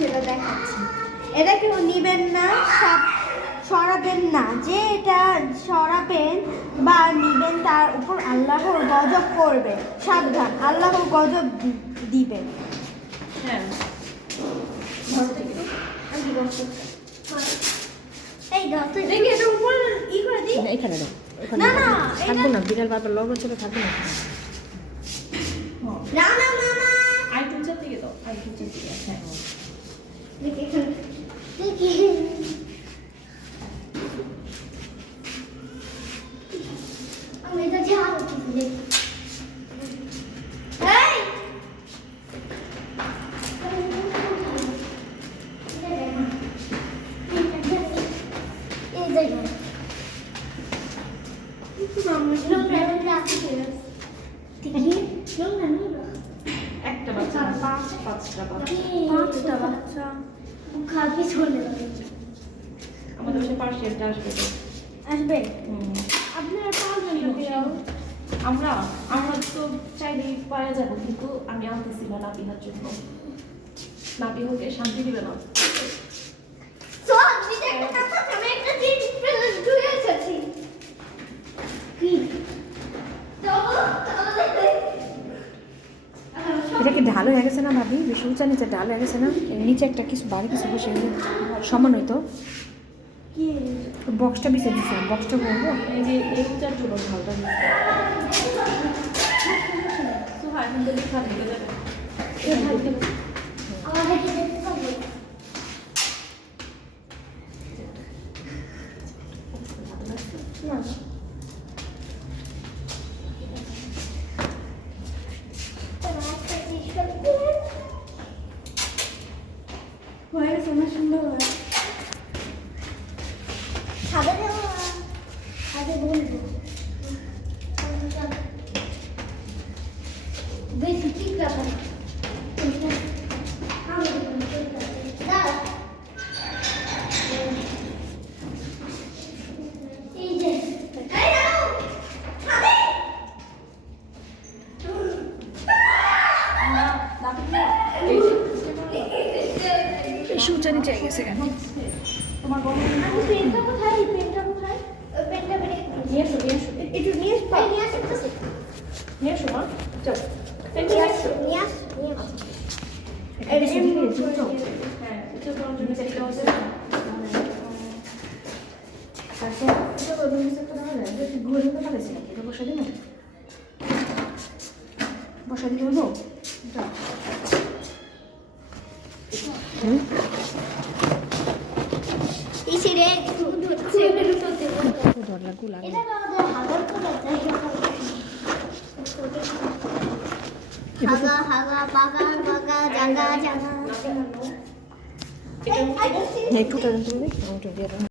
সেটা দেখাচ্ছি। এটা কেউ নিবেন না, সরাবেন না। যে এটা সরাবেন বা নিবেন তার উপর আল্লাহর গজব করবে। সাবধান, আল্লাহর গজব দিবে। হ্যাঁ এই দাও তুই দেখি এটা উপর ই করে দি। এখানে দাও, না না থাকবো না, বিড়াল বারবার লগো চলে থাকবো না। না না না না আইটুনচার দিকে দাও, আইটুনচার দিকে। হ্যাঁ দেখি এখানে দেখি আমি এটা ঝাড়ু দিতে দেখি। এই এই দেখো একটা বাচ্চা, পাঁচটা বাচ্চা। আমাদের বাসায় পার্সিয়ানটা আসবে তো। আসবে হুম। আপনারা পাঁচজন আমরা আমরা তো চাইলেই পাওয়া যাবো, কিন্তু আমি আনতেছি না নাবিহার জন্য। নাবি হোকে শান্তি দিবে না। এটা কি ঢাল হয়ে গেছে না ভাবি? বেশি উঁচা নিচে ঢাল হয়ে গেছে না? এর নিচে একটা কিছু বাড়ি কিছু বসে সমান হইতো। বক্সটা বিছে দিচ্ছে, বক্সটা বলবো এই যে এই উচার জন্য ঝালটা দিচ্ছে। সুহা এখন তো দেখা দিকে যাবে। বেশি ঠিক রাখা না। এই যে বেশি উঁচা নিচে হয়ে গেছে কেন? তোমার বড় পেনটা কোথায়? পেনটা কোথায়? ওই পেনটা বেরে নিয়ে এসো, নিয়ে এসো। একটু নিয়ে আসো। নিয়ে আসো নিয়ে এসো মা, চল। নিয়ে আসো নিয়ে আসো। হ্যাঁ, উঁচু করার জন্য চেষ্টা হচ্ছে। আচ্ছা, এটা ওদের নিচে একটা দাঁড়ালে, এটা কি ঘুরে নিতে পারছি নাকি? এটা বসা দিন, বসা দিতে হলো। ইসিরে ধরলা গুলা এটা আমাদের হাগার কোলা হাগা হাগা বাগা বাগা জাগা জাগা এটা একটু টান তুলবি, দিয়ে